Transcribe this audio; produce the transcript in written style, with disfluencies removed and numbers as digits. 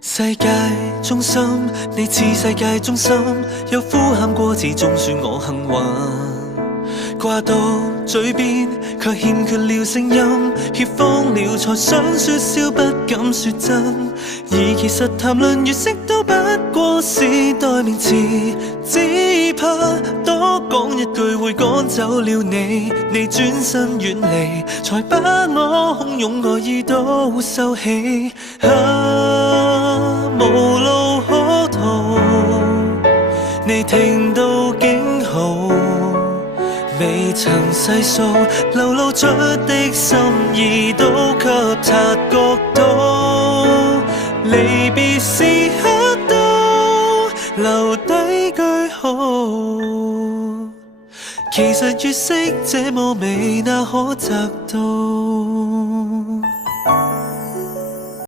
世界中心，你似世界中心，有呼喊過自終說我幸運，掛到嘴邊卻欠缺了聲音，怯慌了才想說笑不敢說真，而其實談論越識都不過是代名詞，只怕多講一句會趕走了你，你轉身遠離，才把我洶湧個耳都收起。無路可逃，你聽到警號，未曾細數流露出的心意都給察覺到，離別時刻都留低句號，其實月色這麼美，哪可摘到？